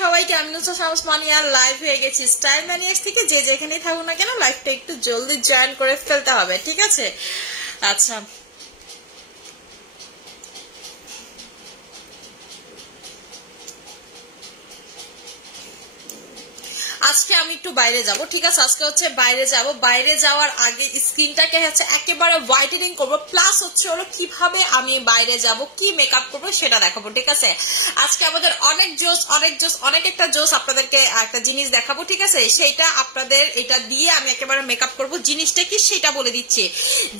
সবাইকে, আমি নুসরাত শামস মানিয়া লাইভ হয়ে গেছি স্টাইল ম্যানিয়াক্স থেকে। যে যেখানেই থাকুন না কেন লাইভটা একটু জলদি জয়েন করে ফেলতে হবে, ঠিক আছে? আচ্ছা, আজকে আমি একটু বাইরে যাব, ঠিক আছে? আজকে হচ্ছে বাইরে যাব। বাইরে যাওয়ার আগে স্কিনটাকে হচ্ছে একেবারে হোয়াইটেনিং করব, প্লাস হচ্ছে হলো কিভাবে আমি বাইরে যাব, কি মেকআপ করব সেটা দেখাবো, ঠিক আছে? আজকে আমাদের অনেক একটা জোস আপনাদেরকে একটা জিনিস দেখাবো, ঠিক আছে? সেইটা আপনাদের এটা দিয়ে আমি একেবারে মেকআপ করব। জিনিসটা কি সেটা বলে দিচ্ছি।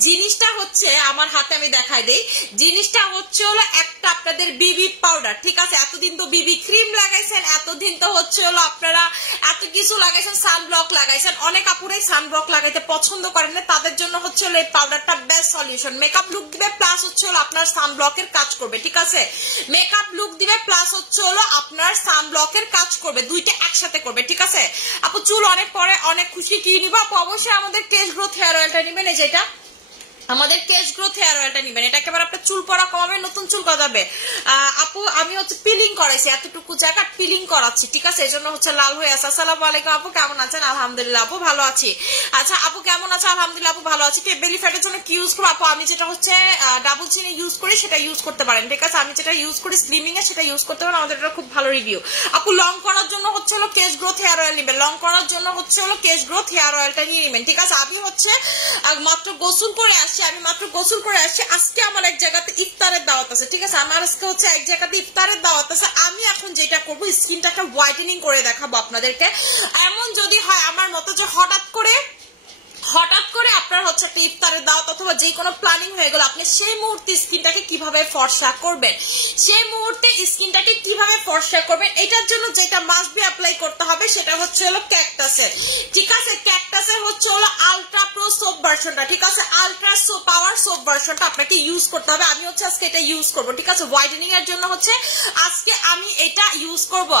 জিনিসটা হচ্ছে আমার হাতে, আমি দেখাই দেই। জিনিসটা হচ্ছে হলো একটা আপনাদের বিবি পাউডার, ঠিক আছে? এতদিন তো বিবি ক্রিম লাগাইছেন, এতদিন তো হচ্ছে হলো আপনারা এত কিছু লাগাইছেন, সানব্লক লাগাইছেন। অনেক আপুরাই সানব্লক লাগাইতে পছন্দ করেন না, তাদের জন্য হচ্ছে হলো এই পাউডারটা বেস্ট সলিউশন। মেকআপ লুক দিবে প্লাস হচ্ছে হলো আপনার সানব্লকের কাজ করবে, ঠিক আছে? মেকআপ লুক দিবে প্লাস হচ্ছে হলো আপনার সানব্লকের কাজ করবে, দুইটা একসাথে করবে, ঠিক আছে? আপু চুল অনেক পরে অনেক খুশি কি নিব? আপু অবশ্যই আমাদের কেশ গ্রোথ হেয়ার অয়েলটা নিবেন। এই যেটা আমাদের কেশ গ্রোথ হেয়ার অয়েলটা নিবেন, এটা একেবারে আপনার চুল পড়া কমাবে, নতুন চুল গজাবে। আপু আমি হচ্ছে পিলিং করাইছি, এতটুকু জায়গা পিলিং করাচ্ছি, ঠিক আছে? এই জন্য হচ্ছে লাল হয়ে আছে। আসসালামু আলাইকুম আপু, কেমন আছেন? আলহামদুলিল্লাহ আপু ভালো আছি। আচ্ছা আপু কেমন আছে? আলহামদুলিল্লাহ আপু ভালো আছি। বেলি ফ্যাটের জন্য কি ইউজ করবো? আপু আমি যেটা হচ্ছে ডাবল চিনি ইউজ করি সেটা ইউজ করতে পারেন, ঠিক আছে? আমি যেটা ইউজ করি স্লিমিং এ সেটা ইউজ করতে পারেন, আমাদের এটা খুব ভালো রিভিউ। আপু লং করার জন্য হচ্ছে হলো কেশ গ্রোথ হেয়ার অয়েল নিবেন, লং করার জন্য হচ্ছে হলো কেশ গ্রোথ হেয়ার অয়েলটা নিয়ে নিবেন, ঠিক আছে? আমি হচ্ছে মাত্র গোসল করে আসছি, আজকে আমার এক জায়গাতে ইফতারের দাওয়াত আছে, ঠিক আছে? আমার আজকে হচ্ছে এক জায়গাতে ইফতারের দাওয়াত আছে। আমি এখন যেটা করবো স্কিনটাকে হোয়াইটেনিং করে দেখাবো আপনাদেরকে। এমন যদি হয় আমার মতো যে হঠাৎ করে আপনার হচ্ছে একটা ইফতারের দাওয়াত অথবা যে কোনো প্ল্যানিং হয়ে গেল, আপনি সেই মুহূর্তে স্কিনটাকে কিভাবে ফর্সা করবেন, এটার জন্য যেটা মাস্ট বি অ্যাপ্লাই করতে হবে সেটা হচ্ছে হলো ক্যাকটাসের, ঠিক আছে? ক্যাকটাসের হচ্ছে হলো আলট্রা প্রো সোপ ভার্সনটা, ঠিক আছে? আলট্রা পাওয়ার সোপ ভার্সনটা আপনাকে ইউজ করতে হবে। আমি হচ্ছে আজকে এটা ইউজ করবো, ঠিক আছে? হোয়াইটেনিং এর জন্য হচ্ছে আজকে আমি এটা ইউজ করব।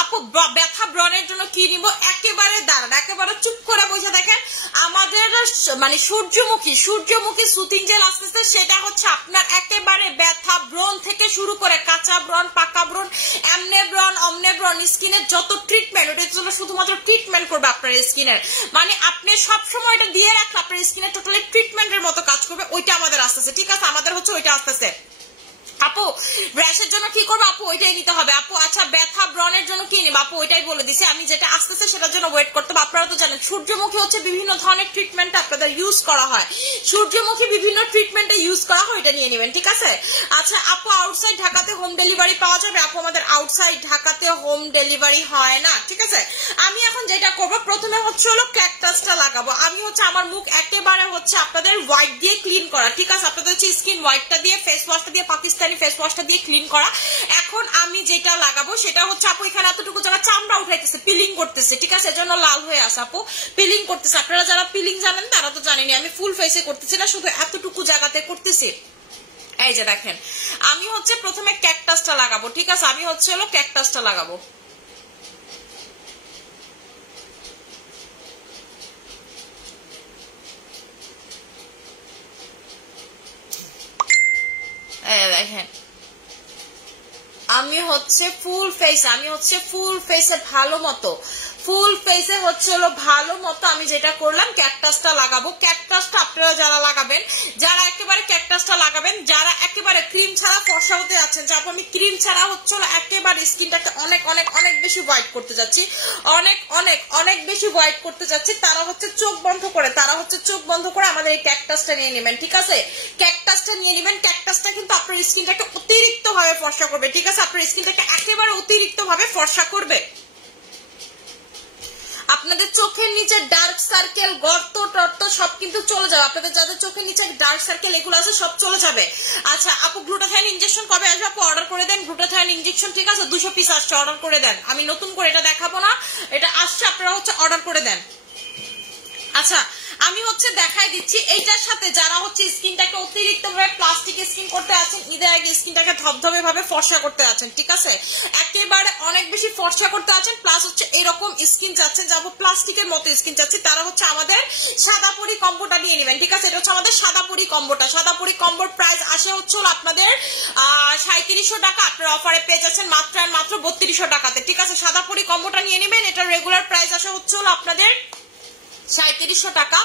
আপু ব্যথা ব্রণের জন্য কি নিব? একেবারে দাঁড়ান, একেবারে চুপ করে বসে দেখেন। আমাদের মানে সূর্যমুখী সুতিং জেল আসতেছে, সেটা হচ্ছে আপনার একেবারে ব্যথা ব্রণ থেকে শুরু করে কাঁচা ব্রণ, পাকা ব্রণ, এমনে ব্রণ, অমনে ব্রণ, স্কিনের যত ট্রিটমেন্ট, ওটার জন্য শুধুমাত্র ট্রিটমেন্ট করবে আপনার স্কিনের। মানে আপনি সবসময় এটা দিয়ে রাখলে আপনার স্কিনের টোটালি ট্রিটমেন্টের মতো কাজ করবে। ওইটা আমাদের আসতেছে, ঠিক আছে? আমাদের হচ্ছে ওইটা আসতেছে। আপু র্যাশের জন্য কি করবো? আপু ওইটাই নিতে হবে। আপু আচ্ছা ব্যথা ব্রণের জন্য কি নিব? আপু ওইটাই বলে দিছি, আমি যেটা আসতেছে সেটার জন্য ওয়েট করতে হবে। আপনারা তো জানেন সূর্যমুখী হচ্ছে বিভিন্ন ধরনের ট্রিটমেন্ট আপনাদের ইউজ করা হয়, সূর্যমুখী বিভিন্ন ট্রিটমেন্টে ইউজ করা হয়, এটা নিয়ে নেবেন, ঠিক আছে? আচ্ছা আপু আউটসাইড ঢাকাতে হোম ডেলিভারি পাওয়া যাবে? আপু আমাদের আউটসাইড ঢাকাতে হোম ডেলিভারি হয় না, ঠিক আছে? আমি এখন যেটা করবো প্রথমে হচ্ছে হলো ক্যাকটাসটা লাগাবো। আমি হচ্ছে আমার মুখ একেবারে হচ্ছে আপনাদের হোয়াইট দিয়ে ক্লিন করা, ঠিক আছে? আপনাদের হচ্ছে স্কিন হোয়াইটটা দিয়ে ফেস ওয়াশটা দিয়ে পাকিস্তানি ফেস ওয়াশটা দিয়ে ক্লিন করা। এখন আমি যেটা লাগাবো সেটা হচ্ছে আপু এখানে এতটুকু জায়গা চামড়া উঠাইতেছে, পিলিং করতেছে, ঠিক আছে? এজন্য লাল হয়ে আসে। আপু পিলিং করতেছে, আপনারা যারা পিলিং জানেন তারা তো জানেনি, আমি ফুল ফেসে করতেছি না, শুধু এতটুকু জায়গাতে করতেছি। এই যে দেখেন, আমি হচ্ছে প্রথমে ক্যাকটাসটা লাগাবো, ঠিক আছে? আমি হচ্ছে হলো ক্যাকটাসটা লাগাবো। দেখেন আমি হচ্ছে ফুল ফেসে ভালো মতো আমি যেটা করলাম ক্যাকটাসটা লাগাবো। ক্যাকটাসটা আপনারা যারা লাগাবেন, যারা একেবারে ক্রিম ছাড়া ফর্সা হতে যাচ্ছেন, যারপর আমি ক্রিম ছাড়া হচ্ছে একেবারে স্কিনটাকে অনেক অনেক অনেক বেশি হোয়াইট করতে যাচ্ছি, অনেক বেশি হোয়াইট করতে যাচ্ছি, তারা হচ্ছে চোখ বন্ধ করে আমাদের এই ক্যাকটাসটা নিয়ে নেবেন, ঠিক আছে? ক্যাকটাসটা নিয়ে নেবেন। ক্যাকটাসটা কিন্তু আপনার স্কিনটাকে অতিরিক্ত ভাবে ফর্সা করবে, ঠিক আছে? আপনার স্কিনটাকে একেবারে অতিরিক্ত ভাবে ফর্সা করবে। আপনাদের চোখের নিচে ডার্ক সার্কেল, গর্ত টর্ত সব কিন্তু চলে যাবে। আপনাদের যাদের চোখের নিচে ডার্ক সার্কেল এগুলো আছে সব চলে যাবে। আচ্ছা আপু গ্লুটাথাইন ইনজেকশন কবে আসবে? আপু অর্ডার করে দেন গ্লুটাথাইন ইনজেকশন, ঠিক আছে? 200 পিস আসছে, অর্ডার করে দেন। আমি নতুন করে এটা দেখাবো না, এটা আসছে, আপনারা হচ্ছে অর্ডার করে দেন। আচ্ছা আমি হচ্ছে দেখাই দিচ্ছি এইটার সাথে যারা হচ্ছে স্কিনটাকে অতিরিক্ত ভাবে প্লাস্টিক স্কিন করতে আছেন, ঈদের আগে স্কিনটাকে ধবধবে ভাবে ফর্সা করতে আছেন, ঠিক আছে, একেবারে অনেক বেশি ফর্সা করতে আছেন, প্লাস হচ্ছে এরকম স্কিন চাচ্ছেন যাবো প্লাস্টিকের মতো স্কিন চাচ্ছি, তারা হচ্ছে আমাদের সাদাপুরি কম্বোটা নিয়ে নেবেন, ঠিক আছে। এটা হচ্ছে আমাদের সাদাপুরি কম্বোটা। সাদাপুরি কম্বোর প্রাইস আসে হচ্ছে আপনাদের 3700 টাকা, আপনার অফারে পেয়ে যাচ্ছেন মাত্র আর মাত্র 3200 টাকাতে, ঠিক আছে। সাদাপুরি কম্বোটা নিয়ে নেবেন, এটা রেগুলার প্রাইস আসে হচ্ছে আপনাদের 3700 টাকা,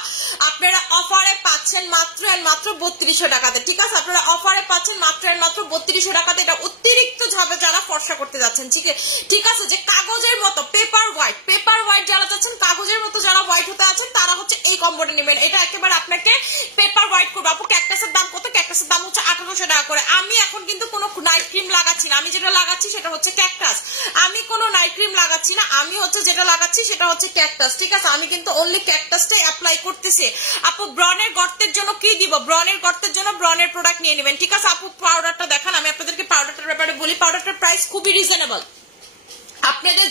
আপনারা অফারে পাচ্ছেন মাত্র আর মাত্র 3200 টাকাতে, ঠিক আছে। আপনারা অফারে পাচ্ছেন মাত্র আর মাত্র 3200 টাকাতে। এটা অতিরিক্ত ভাবে যারা ফর্সা করতে যাচ্ছেন, ঠিক আছে, যে কাগজের মতো পেপার হোয়াইট যারা যাচ্ছেন, কাগজের মতো যারা হোয়াইট হতে আছেন তারা হচ্ছে এই কম্বোটা নেবেন। এটা একেবারে আপনাকে পেপার হোয়াইট করবে। আপু ক্যাকটাসের দাম কত? ক্যাকটাসের দাম হচ্ছে 1800 টাকা করে। আমি এখন কিন্তু কোনো নাইট ক্রিম লাগাচ্ছি না, আমি যেটা লাগাচ্ছি সেটা হচ্ছে ক্যাকটাস। আমি কোনো নাইট ক্রিম লাগাচ্ছি না, আমি হচ্ছে যেটা লাগাচ্ছি সেটা হচ্ছে ক্যাকটাস, ঠিক আছে। আমি কিন্তু অনলি ক্যাকটাসটাই অ্যাপ্লাই করতেছি। আপু ব্রনের গর্তের জন্য কি দিব? ব্রনের গর্তের জন্য ব্রনের প্রোডাক্ট নিয়ে নেবেন, ঠিক আছে। আপু পাউডারটা দেখান, আমি আপনাদেরকে পাউডারটার ব্যাপারে বলি। পাউডারটার প্রাইস খুবই রিজনেবল। আপনাদের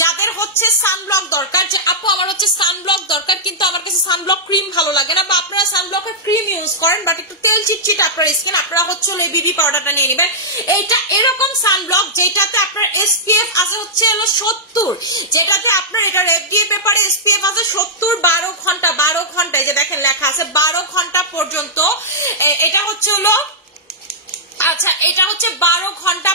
যাদের হচ্ছে সানব্লক দরকার, যে আপু আমার হচ্ছে সানব্লক দরকার কিন্তু আমার কাছে সানব্লক ক্রিম ভালো লাগে না, বা আপনারা সানব্লকের ক্রিম ইউজ করেন বাট একটু তেল চিটচিট আপনার স্কিন, আপনারা হচ্ছে এই বিবি পাউডারটা নিয়ে নেবেন। এইটা এরকম সানব্লক যেটাতে আপনার এসপিএফ আছে হচ্ছে 70, যেটাতে আপনার এটার এফডিএ পেপারে এসপিএফ আছে 70, 12 ঘন্টা, এই যে দেখেন লেখা আছে 12 ঘন্টা পর্যন্ত। এটা হচ্ছে আচ্ছা এটা হচ্ছে 12 ঘন্টা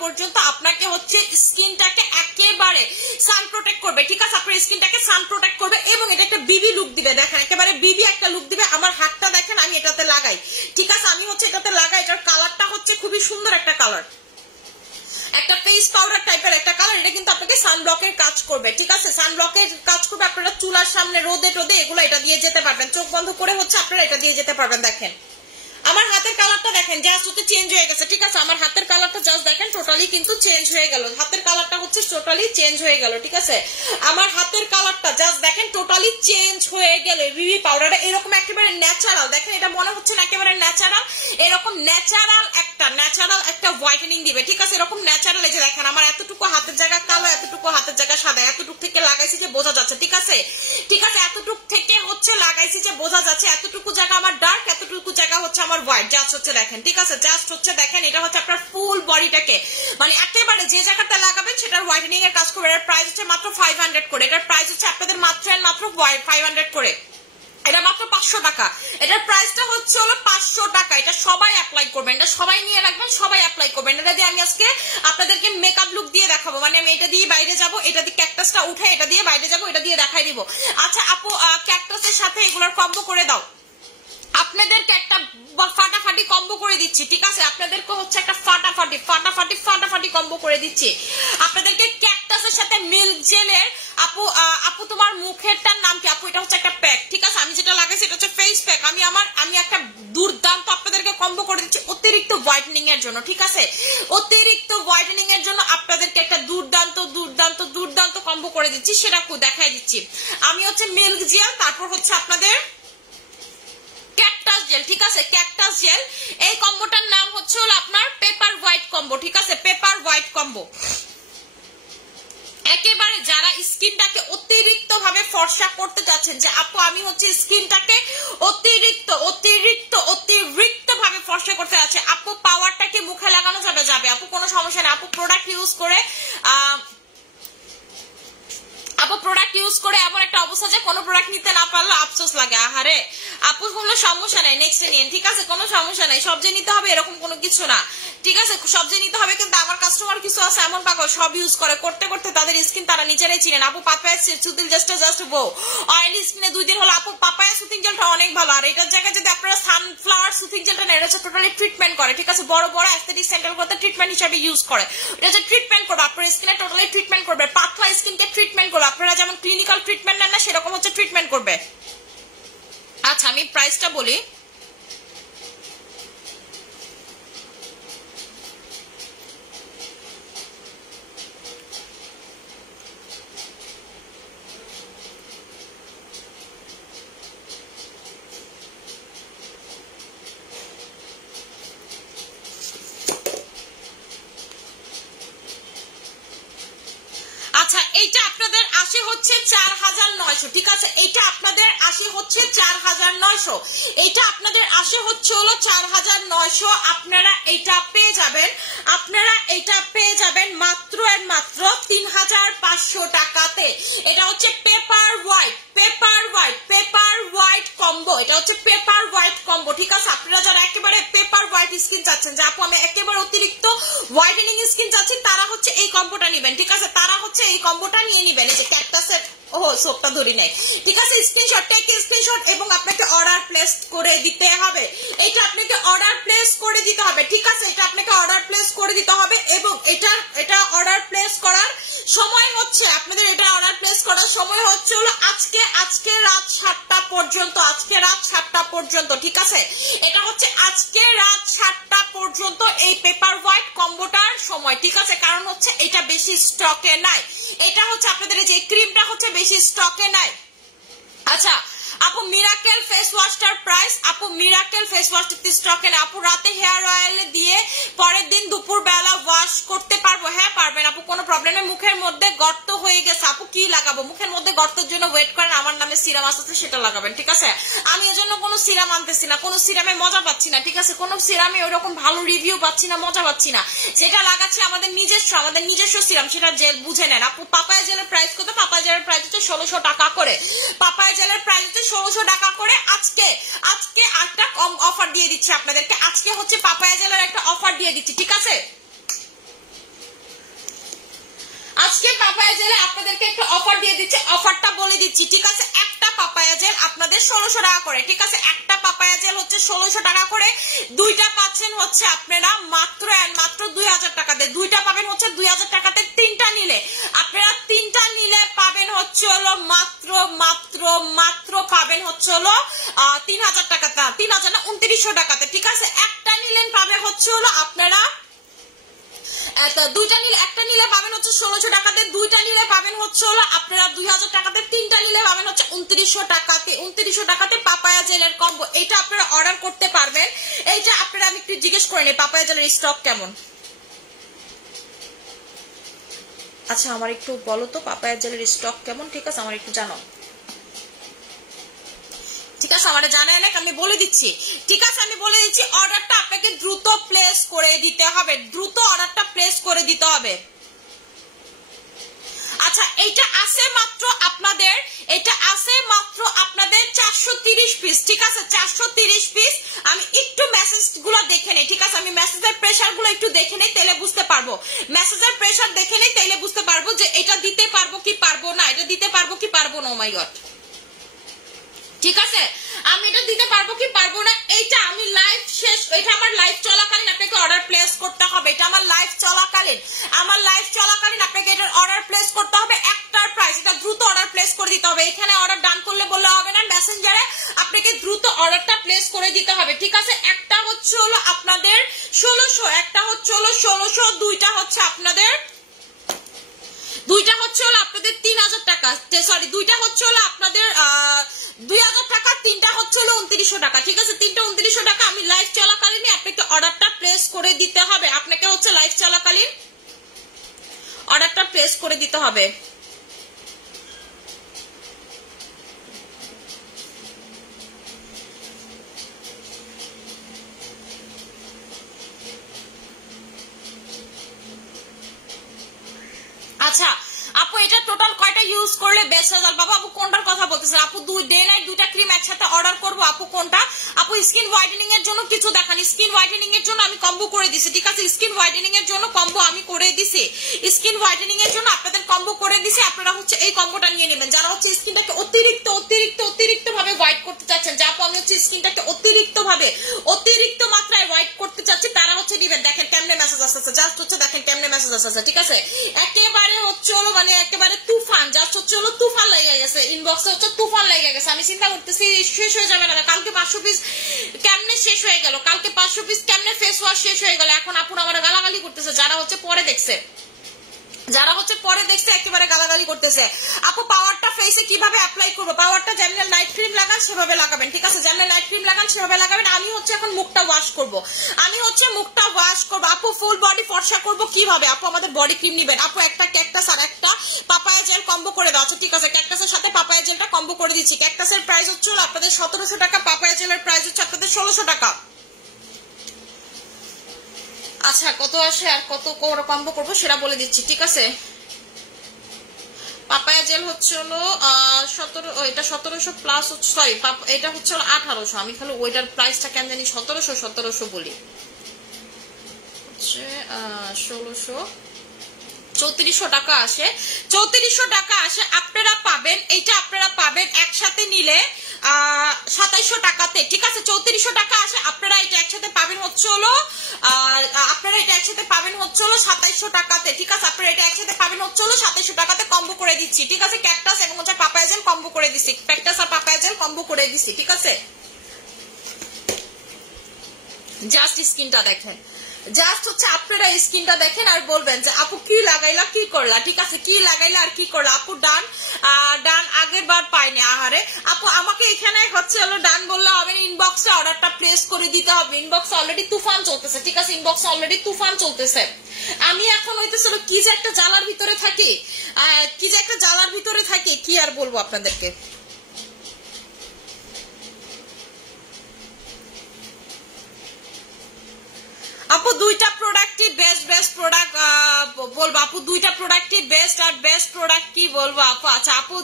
পর্যন্ত আপনাকে হচ্ছে স্কিনটাকে একেবারে সান প্রোটেক্ট করবে, ঠিক আছে। আপনার স্কিনটাকে সান প্রোটেক্ট করবে এবং এটা একটা বিবি লুক দিবে। দেখেন একেবারে বিবি একটা লুক দিবে। আমার হাতটা দেখেন, আমি এটাতে লাগাই, ঠিক আছে, আমি হচ্ছে এটাতে লাগাই। এটার কালারটা হচ্ছে খুবই সুন্দর একটা কালার, একটা ফেস পাউডার টাইপের একটা কালার। এটা কিন্তু আপনাকে সানব্লকের কাজ করবে, ঠিক আছে, সানব্লকের কাজ করবে। আপনারা চুলার সামনে রোদে এগুলো এটা দিয়ে যেতে পারবেন, চোখ বন্ধ করে হচ্ছে আপনারা এটা দিয়ে যেতে পারবেন। দেখেন আমার হাতের কালারটা দেখেন জাস্ট হচ্ছে চেঞ্জ হয়ে গেছে, ঠিক আছে। আমার হাতের কালারটা জাস্ট দেখেন টোটালি কিন্তু চেঞ্জ হয়ে গেল, হাতের কালারটা হচ্ছে টোটালি চেঞ্জ হয়ে গেল, ঠিক আছে। আমার হাতের কালারটা জাস্ট দেখেন টোটালি চেঞ্জ হয়ে গেল। বিবি পাউডারটা এরকম একেবারে ন্যাচারাল, দেখেন এটা মনে হচ্ছে না একেবারে ন্যাচারাল, এরকম ন্যাচারাল একটা হোয়াইটেনিং দিবে, ঠিক আছে। এরকম ন্যাচারাল, এই যে দেখেন আমার এতটুকু হাতের জায়গা কালো, এতটুকু হাতের জায়গা সাদা, এতটুকু থেকে লাগাইছি যে বোঝা যাচ্ছে, ঠিক আছে, এতটুকু থেকে হচ্ছে লাগাইছি যে বোঝা যাচ্ছে। এতটুকু জায়গা আমার ডার্ক, এতটুকু জায়গা হচ্ছে আমার হোয়াইট, জাস্ট হচ্ছে দেখেন, ঠিক আছে, জাস্ট হচ্ছে দেখেন। এটা হচ্ছে আপনার ফুল বডিটাকে মানে একেবারে যে জায়গাটা লাগাবেন সেটার হোয়াইটেনিং এর কাজ করবে। এর প্রাইস হচ্ছে মাত্র 500 করে। এটার প্রাইস হচ্ছে আপনাদের মাত্র 500 করে। এটা মাত্র 500 টাকা। এটার প্রাইসটা হচ্ছে 500 টাকা। এটা সবাই অ্যাপ্লাই করবেন, এটা সবাই নিয়ে রাখবেন, সবাই অ্যাপ্লাই করবেন। এটা দিয়ে আমি আজকে আপনাদেরকে মেকআপ লুক দিয়ে দেখাবো, মানে আমি এটা দিয়ে বাইরে যাব, এটা দিয়ে ক্যাকটাসটা উঠে এটা দিয়ে বাইরে যাব, এটা দিয়ে দেখাই দিব। আচ্ছা আপু ক্যাকটাসের সাথে এগুলোর কম্বো করে দাও, আপনাদেরকে একটা ফাটাফাটি কম্বো করে দিচ্ছি, ঠিক আছে। আপনাদেরকে হচ্ছে একটা ফাটাফাটি কম্বো করে দিচ্ছি আপনাদেরকে। ক্যাকটাসের সাথে মিল্ক জেলের আপু তোমার মুখেরটার নাম কি আপু? এটা হচ্ছে একটা প্যাক, ঠিক আছে, আমি যেটা লাগাইছি এটা হচ্ছে ফেস প্যাক। আমি একটা দুর্দান্ত আপনাদেরকে কম্বো করে দিচ্ছি অতিরিক্ত হোয়াইটেনিং এর জন্য, ঠিক আছে, অতিরিক্ত হোয়াইটেনিং এর জন্য আপনাদেরকে একটা দুর্দান্ত কম্বো করে দিচ্ছি, সেটা দেখাই দিচ্ছি। আমি হচ্ছে মিল্ক জেল, তারপর হচ্ছে আপনাদের ক্যাকটাস জেল, ঠিক আছে, ক্যাকটাস জেল। এই কম্বোটার নাম হচ্ছে আপনার পেপার হোয়াইট কম্বো, ঠিক আছে, পেপার হোয়াইট কম্বো। একেবারে যারা স্কিনটাকে অতিরিক্ত ভাবে ফর্সা করতে যাচ্ছেন, যে আপু আমি হচ্ছে স্কিনটাকে অতিরিক্ত ভাবে ফর্সা করতে যাচ্ছে, আপু পাওয়ারটাকে মুখে লাগানো যাবে আপু, কোনো সমস্যা নেই। আপু প্রোডাক্ট ইউজ করে এমন একটা অবস্থা যে কোনো প্রোডাক্ট নিতে না পারলে আফসোস লাগে, আহারে। আপু কোনো সমস্যা নাই, নেক্সট নিন, ঠিক আছে, কোনো সমস্যা নাই। সব যে নিতে হবে এরকম কোনো কিছু না, ঠিক আছে, সব যে নিতে হবে। কিন্তু আমার কাস্টমার কিছু আছে এমন পাগল, সব ইউজ করতে তাদের স্কিন তারা নিজেরাই চিনেন। আপু পাপায়া সুতিং জাস্ট বো অয়েলি স্কিনে 2 দিন হলো আপু পাপায়া সুতিং জেলটা অনেক ভালো। আর এটার জায়গায় যদি আপনারা সানফ্লাওয়ার সুতিং জেলটা নেন, এটা হচ্ছে টোটালি ট্রিটমেন্ট করে, ঠিক আছে, বড় অ্যাস্থেটিক সেন্টারগুলোতে ট্রিটমেন্ট হিসেবে ইউজ করে। এটা হচ্ছে ট্রিটমেন্ট করবে আপনার স্কিনে, টোটালি ট্রিটমেন্ট করবে, পাতলা স্কিনকে ট্রিটমেন্ট করবে। আপনারা যেমন ক্লিনিক্যাল ট্রিটমেন্ট নেন না, সেরকম হচ্ছে ট্রিটমেন্ট করবে। আচ্ছা আমি প্রাইসটা বলি, আচ্ছা এইটা আপনাদের আসে হচ্ছে 4900, ঠিক আছে, এটা আপনাদের আসে হচ্ছে 4900, এটা আপনাদের আসে হচ্ছে হলো 4900। আপনারা এটা পেয়ে যাবেন, আপনারা এটা পেয়ে যাবেন মাত্র আর মাত্র 3500 টাকাতে। এটা হচ্ছে paper white, paper white, paper white combo, এটা হচ্ছে পেপার হোয়াইট কম্বো, ঠিক আছে। আপনারা যারা একেবারে পেপার হোয়াইট স্কিন চাচ্ছেন, যে আপু আমি একেবারে অতিরিক্ত হোয়াইটেনিং স্কিন চাচ্ছি, তারা হচ্ছে এই কম্বোটা নেবেন, ঠিক আছে, তারা হচ্ছে এই কম্বোটা নিয়ে নেবেন। এই যে ক্যাকটাসের সোপটা ধরি নাই, ঠিক আছে, স্ক্রিনশট, টেক স্ক্রিনশট এবং আপনাকে অর্ডার প্লেস করে দিতে হবে। এটা আপনাকে অর্ডার প্লেস করে দিতে হবে, ঠিক আছে, এটা আপনাকে অর্ডার প্লেস করে দিতে হবে। এবং এটা অর্ডার প্লেস করার সময় হচ্ছে আপনাদের, এটা অর্ডার প্লেস করার সময় হচ্ছে হলো আজকে রাত 7টা পর্যন্ত, আজকে রাত 7টা পর্যন্ত, ঠিক আছে, এটা হচ্ছে আজকে রাত 7টা পর্যন্ত এই পেপার হোয়াইট কম্বোটার সময়, ঠিক আছে, কারণ হচ্ছে এটা বেশি স্টকে নাই, এটা হচ্ছে আপনাদের এই যে ক্রিমটা হচ্ছে বেশি স্টকে নাই। আচ্ছা আপু মিরাকেল ফেস ওয়াশটার প্রাইস, আপু মিরাকেল ফেস ওয়াশটা স্টকে না, আপু রাতে হেয়ার অয়েল দিয়ে পরের দিন দুপুর বেলা ওয়াশ করতে পারবো? হ্যাঁ পারবেন আপু, কোনো প্রবলেম নেই। মুখের মধ্যে গর্ত হয়ে গেছে আপু, কি লাগাবো? মুখের মধ্যে গর্তের জন্য ওয়েট করেন, আমার নামে সিরাম আসছে সেটা লাগাবেন, ঠিক আছে। আমি এজন্য কোনো সিরাম আনতেছি না, কোনো সিরামে মজা পাচ্ছি না, ঠিক আছে, কোনো সিরামে ওরকম ভালো রিভিউ পাচ্ছি না, মজা পাচ্ছি না, যেটা লাগাচ্ছি আমাদের নিজস্ব সিরাম, সেটা জেল বুঝে নেন আপু। পাপায়া জেলের প্রাইস কত? পাপায়া জেলের প্রাইস হচ্ছে 1600 টাকা করে, পাপায়া জেলের প্রাইস হচ্ছে 1600 টাকা করে। আজকে একটা কম অফার দিয়ে দিচ্ছি আপনাদেরকে, আজকে হচ্ছে পাপায়া জেলের একটা অফার দিয়ে দিচ্ছি, ঠিক আছে, আজকে পাপায়া জেলে আপনাদেরকে একটা অফার দিয়ে দিচ্ছি, অফারটা বলে দিচ্ছি, ঠিক আছে। একটা পাপায়া জেল আপনাদের 1600 টাকা করে, ঠিক আছে, একটা পাপায়া জেল হচ্ছে 1600 টাকা করে, দুইটা পাচ্ছেন হচ্ছে আপনারা মাত্র 2000 টাকাতে, দুইটা পাবেন হচ্ছে 2000 টাকাতে, তিনটা নিলে আপনারা তিনটা নিলে পাবেন হচ্ছে হলো মাত্র পাবেন হচ্ছে হলো 3000 টাকাতে, 3000 না 2900 টাকাতে, ঠিক আছে। একটা নিলেন পাবে হচ্ছে হলো আপনারা দুইটা নিলে, একটা নিলে পাবেন হচ্ছে 1600 টাকাতে, দুইটা নিলে পাবেন হচ্ছে হলো আপনারা 2000 টাকাতে, তিনটা নিলে পাবেন হচ্ছে 2900 টাকাতে, 2900 টাকাতে পাপায়া জেলের কম্বো। এটা আপনারা অর্ডার করতে পারবেন। এইটা আপনারা আমি একটু জিজ্ঞেস করে নিই পাপায়া জেলের স্টক কেমন। আচ্ছা আমার একটু বলো তো পাপায়া জেলের স্টক কেমন, ঠিক আছে, আমার একটু জানাও, ঠিক আছে, আমার জানাই না, আমি বলে দিচ্ছি, ঠিক আছে, আমি বলে দিচ্ছি। অর্ডারটা আপনাকে দ্রুত প্লেস করে দিতে হবে, দ্রুত অর্ডারটা প্লেস করে দিতে হবে। আচ্ছা এটা আছে মাত্র আপনাদের, এটা আছে মাত্র আপনাদের 430 পিস, ঠিক আছে, 430 পিস। আমি একটু মেসেজ গুলো দেখে নেই, ঠিক আছে, আমি মেসেজের প্রেসার গুলো একটু দেখে নেই, তাহলে বুঝতে পারবো, মেসেজের প্রেসার দেখে নেই, তাহলে বুঝতে পারবো যে এটা দিতে পারবো কি পারবো না, এটা দিতে পারবো কি পারবো না। ও মাই গড, ঠিক আছে, আমি এটা দিতে পারবো কি পারবো না, এইটা আমি লাইভ শেষ, এটা আমার লাইভ চলাকালীন আপনাকে অর্ডার প্লেস করতে হবে, এটা আমার লাইভ চলাকালীন, আপনাকে এটার অর্ডার প্লেস করতে হবে। একটার প্রাইস, এটা দ্রুত অর্ডার প্লেস করে দিতে হবে, এখানে অর্ডার ডান করলে বললে হবে না, মেসেঞ্জারে আপনাকে দ্রুত অর্ডারটা প্লেস করে দিতে হবে, ঠিক আছে। একটা হচ্ছে হলো আপনাদের 1600, একটা হচ্ছে হলো 1600, দুইটা হচ্ছে আপনাদের 3000 টাকা, সরি দুইটা হচ্ছে হলো আপনাদের 2000 টাকা, তিনটা হচ্ছে হলো 2900 টাকা, ঠিক আছে, তিনটা 2900 টাকা। আমি লাইভ চলাকালীন আপনাকে অর্ডারটা প্লেস করে দিতে হবে, আপনাকে হচ্ছে লাইভ চলাকালীন অর্ডারটা প্লেস করে দিতে হবে। আচ্ছা আপু এটা টোটাল কয়টা ইউজ করলে বেস্ট রেজাল্ট পাবো? আপু কোনটার কথা বলতেছেন? আপু ডে নাইট দুইটা ক্রিম একসাথে অর্ডার করবো, আপু কোনটা? আপু স্কিন হোয়াইটেনিং এর জন্য কিছু দেখান, স্কিন হোয়াইটেনিং এর জন্য আমি কম্বো করে দিছি, ঠিক আছে, স্কিন হোয়াইটেনিং এর জন্য কম্বো আমি করে দিছি, স্কিন হোয়াইটেনিং এর জন্য আপনাদের কম্বো করে দিছি, আপনারা হচ্ছে এই কম্বোটা নিয়ে নেবেন যারা হচ্ছে স্কিনটাকে অতিরিক্ত ভাবে হোয়াইট করতে চাচ্ছেন, যা আপু আমি হচ্ছে স্কিনটাকে অতিরিক্ত মাত্রায় হোয়াইট করতে চাচ্ছি, তারা হচ্ছে নিবেন। দেখেন কেমনে মেসেজ আসছে, জাস্ট হচ্ছে দেখেন কেমনে মেসেজ আসছে, ঠিক আছে, একেবারে হচ্ছে হলো মানে একেবারে তুফান, জাস্ট হচ্ছে হলো তুফান লেগে গেছে, ইনবক্সে হচ্ছে তুফান লেগে গেছে। আমি চিন্তা করতেছি শেষ হয়ে যাবে না, কালকে 500 পিস কেমনে শেষ হয়ে গেল, কালকে 500 পিস কেমনে ফেস ওয়াশ শেষ হয়ে গেল, এখন আপুরা আমার গালাগালি করতেছে যারা হচ্ছে পরে দেখছে, যারা হচ্ছে পরে দেখছে একেবারে গালাগালি করতেছে। আপু পাওয়ারটা ফেসে কিভাবে অ্যাপ্লাই করবো? পাওয়ারটা যেমন নাইট ক্রিম লাগান সেভাবে লাগাবেন, ঠিক আছে? যেমন নাইট ক্রিম লাগান সেভাবে লাগাবেন। আমি হচ্ছে এখন মুখটা ওয়াশ করব, আপু ফুল বডি ফর্সা করব কিভাবে? আপু আমাদের বডি ক্রিম নিবেন। আপু একটা ক্যাকটাস আর একটা পাপায়া জেল কম্বো করে দাও। আচ্ছা ঠিক আছে, ক্যাকটাসের সাথে পাপায়া জেলটা কম্বো করে দিচ্ছি। ক্যাকটাসের প্রাইস হচ্ছে আপনাদের 1700 টাকা, পাপায়া জেলের প্রাইস হচ্ছে আপনাদের 1600 টাকা। আচ্ছা কত আসে আর কত কম্বো করবো সেটা বলে দিচ্ছি, ঠিক আছে? পাপায়া জেল হচ্ছে হলো 1700 প্লাস হচ্ছে, সরি এটা হচ্ছে 1800। আমি খালি ওইটার প্রাইসটা কেন জানি 1700 বলি, হচ্ছে 3400 টাকা আসে। 3400 টাকা আসে আপনারা পাবেন, এইটা আপনারা পাবেন একসাথে নিলে 2700 টাকাতে, ঠিক আছে? 3400 টাকা আসে, আপনারা এটা একসাথে পাবেন হচ্ছে হলো 2700 টাকাতে, ঠিক আছে? আপনারা এটা একসাথে পাবেন হচ্ছে হলো 2700 টাকাতে কম্বো করে দিচ্ছি, ঠিক আছে? ক্যাকটাস এবং হচ্ছে পাপায়া জেল কম্বো করে দিচ্ছি, ক্যাকটাস আর পাপায়া জেল কম্বো করে দিচ্ছি, ঠিক আছে? জাস্ট স্কিনটা দেখেন, জাস্ট হচ্ছে আপনারা স্কিনটা দেখেন আর বলবেন যে আপু কি লাগাইলা কি করলা, ঠিক আছে? কি লাগাইলা আর কি করলা? আপু ডান আগের বার পাইনি। আহারে আপু আমাকে এখানে হচ্ছে হলো ডান বললে হবে না, ইনবক্সে অর্ডারটা প্লেস করে দিতে হবে। ইনবক্সে অলরেডি তুফান চলতেছে, ঠিক আছে? ইনবক্সে অলরেডি তুফান চলতেছে। আমি এখন হইতেছিল কি যে একটা জ্বালার ভিতরে থাকি, কি আর বলবো আপনাদেরকে। আপু দুইটা প্রোডাক্টই বেস্ট প্রোডাক্ট বলবো। আপু দুইটা প্রোডাক্টই বেস্ট আর বেস্ট প্রোডাক্ট কি বলবো আপু? আচ্ছা আপু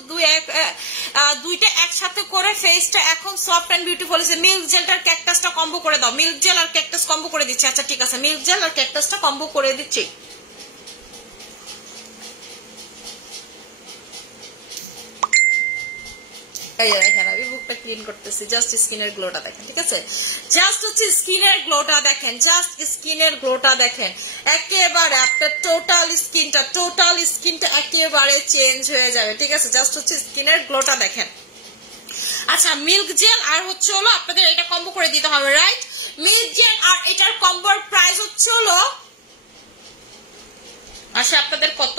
দুইটা একসাথে করে ফেসটা এখন সফট এন্ড বিউটিফুল হয়েছে। মিল্ক জেলটার ক্যাকটাসটা কম্বো করে দাও। মিল্ক জেল আর ক্যাকটাস কম্বো করে দিচ্ছি। আচ্ছা ঠিক আছে, মিল্ক জেল আর ক্যাকটাসটা কম্বো করে দিচ্ছি। আমি বুকটা ক্লিন করতেছি, জাস্ট স্কিনের গ্লোটা দেখেন, ঠিক আছে? জাস্ট হচ্ছে স্কিনের গ্লোটা দেখেন, জাস্ট স্কিনের গ্লোটা দেখেন, একেবারে আপনার টোটাল স্কিনটা একেবারে চেঞ্জ হয়ে যাবে, ঠিক আছে? জাস্ট হচ্ছে স্কিনের গ্লোটা দেখেন। আচ্ছা মিল্ক জেল আর হচ্ছে হলো আপনাদের এটা কম্বো করে দিতে হবে, রাইট? মিল্ক জেল আর এটার কম্বোর প্রাইস হচ্ছে হলো আসে আপনাদের কত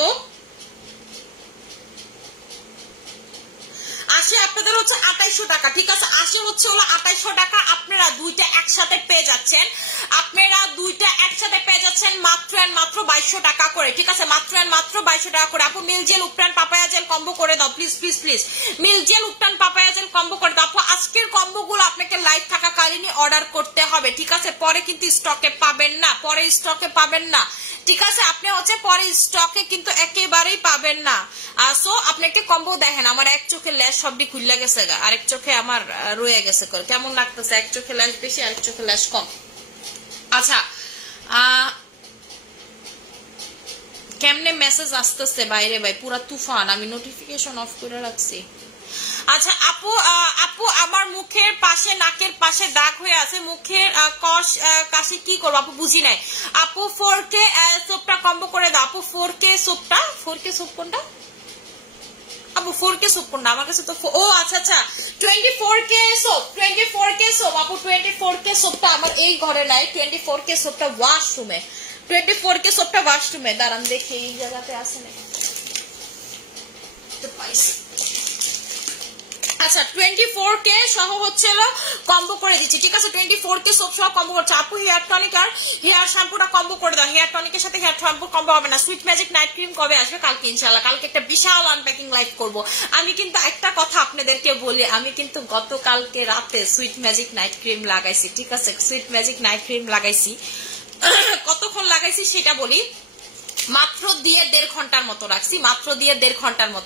আসে? আপনাদের হচ্ছে 2800 টাকা, ঠিক আছে? আসে হচ্ছে হলো 2800 টাকা। আপনারা দুইটা একসাথে পেয়ে যাচ্ছেন, মাত্র আর মাত্র 2200 টাকা করে, ঠিক আছে? মাত্র আর মাত্র 2200 টাকা করে। আপু milk gel ubtan papaya gel combo করে দাও please please please. Milk gel ubtan papaya gel combo করে দাও। আপু আজকের কম্বোগুলো আপনাকে লাইভ থাকাকালীনই অর্ডার করতে হবে, ঠিক আছে? পরে কিন্তু স্টকে পাবেন না, ঠিক আছে? আপনি হচ্ছে পরে স্টকে কিন্তু একেবারেই পাবেন না। সো আপনাকে কম্বো দেখেন, আমার এক চোখে ল্যাশ সবটি খুলে গেছে, আরেক চোখে আমার রয়ে গেছে। কেমন লাগতেছে? এক চোখে ল্যাশ বেশি, আরেক চোখে ল্যাশ কম। আচ্ছা কেমনে মেসেজ আসতেছে বাইরে ভাই, পুরা তুফান। আমি নোটিফিকেশন অফ করে রাখছি। আচ্ছা আপু আমার মুখের পাশে নাকের পাশে দাগ হয়ে আছে, মুখের কাশি কি করবো আপু? বুঝি নাই আপু। 4K সোপটা কম্বো করে দাও আপু। 4K সোপ কোনটা আপু? 4K সোপ কোনটা? আমার কাছে তো ও আচ্ছা 24K সোপ আপু। 24K সোপটা আমার এই ঘরে নাই। 24K সোপটা ওয়াশরুমে, 24K সোপটা ওয়াশরুমে। দাঁড়ান দেখি এই জায়গাতে আছে নাকি। আচ্ছা 24K সহ হচ্ছে কম্বো করে দিচ্ছি, ঠিক আছে? 24K সোপ সহ কম্বো করছে। আপু হেয়ার টনিক আর হেয়ার শ্যাম্পুটা কম্বো করে দাও। হেয়ার টনিকের সাথে হেয়ার শ্যাম্পু কম্বো হবে না। সুইট ম্যাজিক নাইট ক্রিম কবে আসবে? কালকে ইনশাআল্লাহ। কালকে একটা বিশাল আনপ্যাকিং লাইভ করব। আমি কিন্তু একটা কথা আপনাদেরকে বলি, আমি কিন্তু গতকালকে রাতে সুইট ম্যাজিক নাইট ক্রিম লাগাইছি, ঠিক আছে? সুইট ম্যাজিক নাইট ক্রিম লাগাইছি। কতক্ষণ লাগাইছি সেটা বলি। মাত্র দিয়ে 1.5 ঘন্টার মতো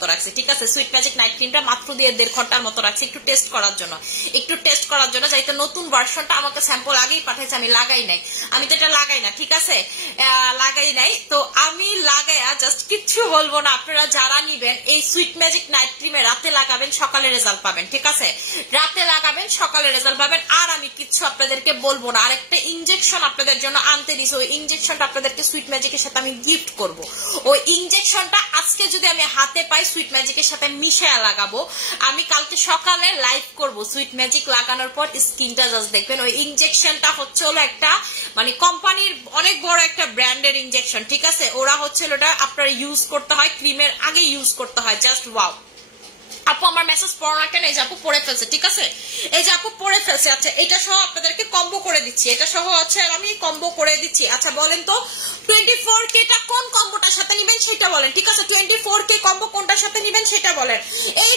রাখছি, ঠিক আছে? সুইট ম্যাজিক নাইট ক্রিমটা মাত্র দিয়ে 1.5 ঘন্টার মতো রাখছি, একটু টেস্ট করার জন্য যাইতে নতুন ভার্সনটা আমাকে স্যাম্পল আগেই পাঠাইছে, আমি লাগাই নাই। আমি তো এটা লাগাই না, ঠিক আছে? লাগাই নাই তো আমি লাগাইয়া জাস্ট কিচ্ছু বলবো না। আপনারা যারা নিবেন এই সুইট ম্যাজিক নাইট ক্রিমে রাতে লাগাবেন, সকালে রেজাল্ট পাবেন, ঠিক আছে? রাতে লাগাবেন, সকালে রেজাল্ট পাবেন। আর আমি কিচ্ছু আপনাদেরকে বলবো না। আরেকটা ইনজেকশন আপনাদের জন্য আনতে দিছি, ওই ইনজেকশনটা আপনাদেরকে সুইট ম্যাজিকের সাথে আমি গিফট গিফট করব। ওই ইনজেকশনটা আজকে যদি আমি হাতে পাই সুইট ম্যাজিকের সাথে মিশিয়ে লাগাবো। আমি কালকে সকালে লাইভ করব সুইট ম্যাজিক লাগানোর পর স্কিনটা জাস্ট দেখবেন। ওই ইনজেকশনটা হচ্ছে হলো একটা মানে কোম্পানির অনেক বড় একটা ব্র্যান্ডের ইনজেকশন, ঠিক আছে? ওরা হচ্ছে ওটা আপনার ইউজ করতে হয়, ক্রিমের আগে ইউজ করতে হয়। Just wow. আপু আমার মেসেজ পড়ো না কেন? এই যে আপু পড়ে ফেলছে, ঠিক আছে? এই যে আপু পড়ে ফেলছে। আচ্ছা এটা সহ আপনাদেরকে কম্বো করে দিচ্ছি, এটা সহ আছে আমি কম্বো করে দিচ্ছি। আচ্ছা বলেন তো 24K টা কোন কম্বোটার সাথে নেবেন সেটা বলেন, ঠিক আছে? 24K কম্বো কোনটার সাথে নেবেন সেটা বলেন। এই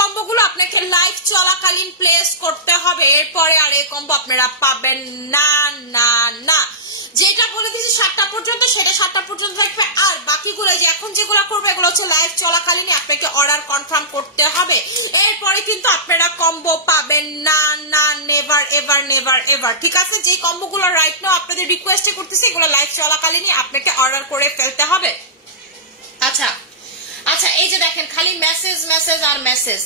কম্বোগুলো আপনাকে লাইভ চলাকালীন প্লেস করতে হবে, এরপরে আর এই কম্বো আপনারা পাবেন না না না। যেটা বলে দিয়েছি 7টা পর্যন্ত সেটা 7টা পর্যন্ত থাকবে, আর বাকিগুলো যে এখন যেগুলো করবে এগুলো হচ্ছে লাইভ চলাকালীনই আপনাকে অর্ডার কনফার্ম করতে হবে। এরপরে কিন্তু আপনারা কম্বো পাবেন না না, নেভার এভার নেভার এভার, ঠিক আছে? যে কম্বোগুলো রাইট নাও আপনাদের রিকোয়েস্টে করতেছি এগুলো লাইভ চলাকালীনই আপনাকে অর্ডার করে ফেলতে হবে। আচ্ছা আচ্ছা এই যে দেখেন খালি মেসেজ মেসেজ আর মেসেজ,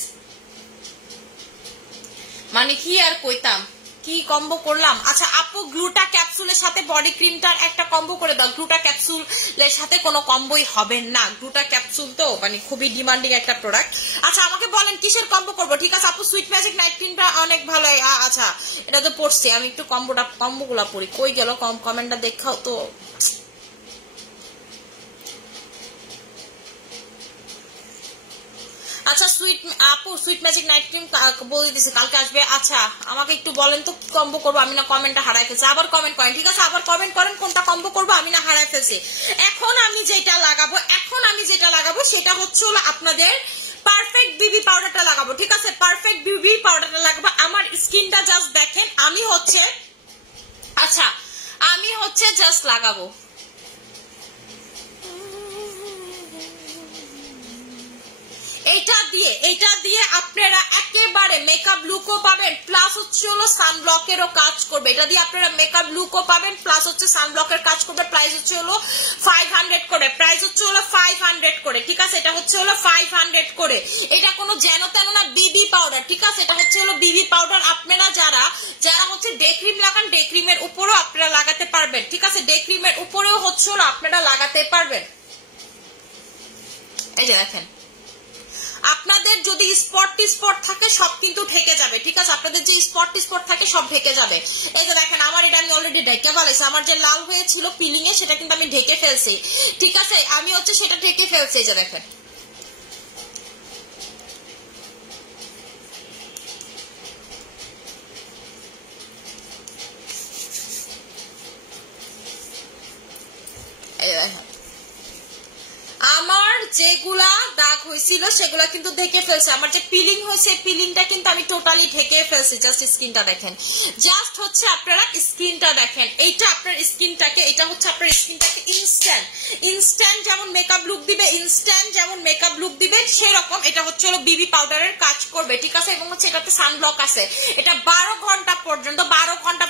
মানে কি আর কইতাম, কি কম্বো করলাম। আচ্ছা আপু গ্লুটা ক্যাপসুলের সাথে বডি ক্রিমটার একটা কম্বো করে দাও। গ্লুটা ক্যাপসুলের সাথে কোনো কম্বোই হবে না, গ্লুটা ক্যাপসুল তো মানে খুবই ডিমান্ডিং একটা প্রোডাক্ট। আচ্ছা আমাকে বলেন কিসের কম্বো করবো, ঠিক আছে? আপু সুইট ম্যাজিক নাইট ক্রিমটা অনেক ভালো। আচ্ছা এটা তো পড়ছি আমি, একটু কম্বোগুলা পড়ি। কই গেল কমেন্টটা দেখাও তো। আচ্ছা আপু সুইট ম্যাজিক নাইট ক্রিম বলে দিছি কালকে আসবে। আচ্ছা আমাকে একটু বলেন তো কি কম্বো করবো, আমি না কমেন্টটা হারাই ফেলছি। আবার কমেন্ট করেন, ঠিক আছে? আবার কমেন্ট করেন কোনটা কম্বো করবো, আমি না হারাই ফেলছি। এখন আমি যেটা লাগাবো সেটা হচ্ছে হলো আপনাদের পারফেক্ট বিবি পাউডারটা লাগাবো, ঠিক আছে? পারফেক্ট বিবি পাউডারটা লাগাবো। আমার স্কিনটা জাস্ট দেখেন, আমি হচ্ছে জাস্ট লাগাবো। এইটা দিয়ে আপনারা একেবারে মেকআপ লুকও পাবেন, প্লাস হচ্ছে হলো সানব্লকেরও কাজ করবে। এটা দিয়ে আপনারা মেকআপ লুকও পাবেন, প্লাস হচ্ছে সানব্লকের কাজ করবে। প্রাইস হচ্ছে হলো 500 করে, প্রাইস হচ্ছে হলো 500 করে, ঠিক আছে? এটা হচ্ছে হলো 500 করে। এটা কোনো যেন তেন না, বিবি পাউডার, ঠিক আছে? এটা হচ্ছে হলো বিবি পাউডার। আপনারা যারা হচ্ছে ডে ক্রিম লাগান, ডে ক্রিমের উপরেও আপনারা লাগাতে পারবেন, ঠিক আছে? ডে ক্রিমের উপরেও হচ্ছে হলো আপনারা লাগাতে পারবেন। এই যে দেখেন আপনাদের যদি স্পট থাকে সব কিন্তু ঢেকে যাবে, ঠিক আছে? আপনাদের যে স্পট থাকে সব ঢেকে যাবে। এই যে দেখেন আমার এটা আমি অলরেডি ঢেকে ফেলেছি। আমার যে লাল হয়েছিল পিলিং এ সেটা কিন্তু আমি ঢেকে ফেলছি, ঠিক আছে? আমি হচ্ছে সেটা ঢেকে ফেলছি। এই যে দেখেন আমার যেগুলা দাগ হয়েছিল সেগুলা কিন্তু ঢেকে ফেলছে। আমার যে পিলিং হয়েছে পিলিংটা কিন্তু আমি টোটালি ঢেকে ফেলছি। জাস্ট স্কিনটা দেখেন, জাস্ট হচ্ছে আপনারা স্কিনটা দেখেন। এইটা আপনার স্কিনটাকে, এটা হচ্ছে আপনার স্কিনটাকে ইনস্ট্যান্ট যেমন মেকআপ লুক দিবে, সেরকম এটা হচ্ছে হলো বিবি পাউডারের কাজ করবে, ঠিক আছে? এবং হচ্ছে এটাতে সানব্লক আছে। এটা 12 ঘন্টা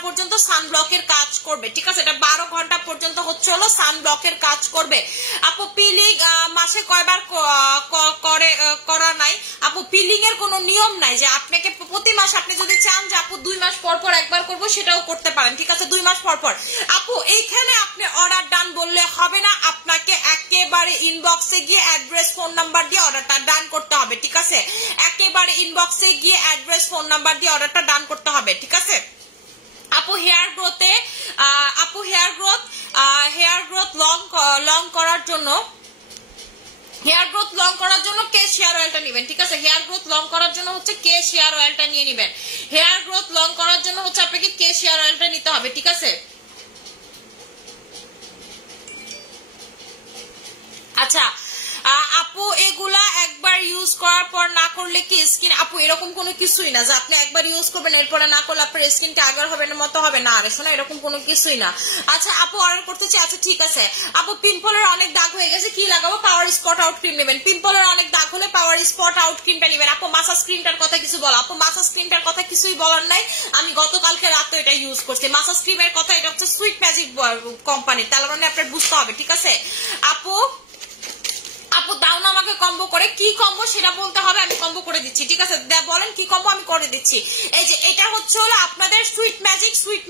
পর্যন্ত সানব্লকের কাজ করবে, ঠিক আছে? এটা 12 ঘন্টা পর্যন্ত হচ্ছে হলো সানব্লকের কাজ করবে। আপু পিলিং মাসে কয়বার করা নাই? আপু পিলিং এর কোনো নিয়ম নাই যে আপনাকে প্রতি মাস, আপনি যদি চান যে আপু 2 মাস পর একবার করবো সেটাও করতে পারেন, ঠিক আছে? 2 মাস পর। আপু এইখানে আপনি অর্ডার ডান বললে হবে না, আপনাকে একেবারে ইনবক্সে গিয়ে অ্যাড্রেস ফোন নাম্বার দিয়ে অর্ডারটা ডান করতে হবে, ঠিক আছে? একেবারে ইনবক্সে গিয়ে অ্যাড্রেস ফোন নাম্বার দিয়ে অর্ডারটা ডান করতে হবে, ঠিক আছে? আপু হেয়ার গ্রোথ লং করার জন্য কেশ হেয়ার অয়েলটা নেবেন, ঠিক আছে? হেয়ার গ্রোথ লং করার জন্য হচ্ছে কেশ হেয়ার অয়েলটা নিয়ে নেবেন। হেয়ার গ্রোথ লং করার জন্য হচ্ছে আপনাকে কেশ হেয়ার অয়েলটা নিতে হবে, ঠিক আছে? আচ্ছা আপু এগুলা একবার ইউজ করার পর না করলে কি স্কিন, আপু এরকম কোনো কিছুই না যে আপনি একবার ইউজ করবেন এরপরে না করলে আপনার স্কিনটা আগের হবে না মতো হবে না। আরে শোনা, এরকম কোনো কিছুই না। আচ্ছা আপু অর্ডার করতেছি, আচ্ছা ঠিক আছে। আপু পিম্পলের অনেক দাগ হয়ে গেছে, কি লাগাবো? পাওয়ার স্পট আউট ক্রিম নেবেন। পিম্পলের অনেক দাগ হলে পাওয়ার স্পট আউট ক্রিমটা নেবেন। আপু মাসাজ ক্রিমটার কথা কিছু বলো? আপু মাসাজ ক্রিমটার কথা কিছুই বলার নাই, আমি গতকালকে রাতে এটা ইউজ করছি। মাসাজ ক্রিমের কথা, এটা হচ্ছে সুইট ম্যাজিক কোম্পানির, তাহলে মানে আপনার বুঝতে হবে, ঠিক আছে? আপু আপু দাও না আমাকে কম্বো করে, কি কম্বো সেটা বলতে হবে, আমি কম্বো করে দিচ্ছি, ঠিক আছে? বলেন কি কম্বো, আমি করে দিচ্ছি। এই যে এটা হচ্ছে হলো আপনাদের সুইট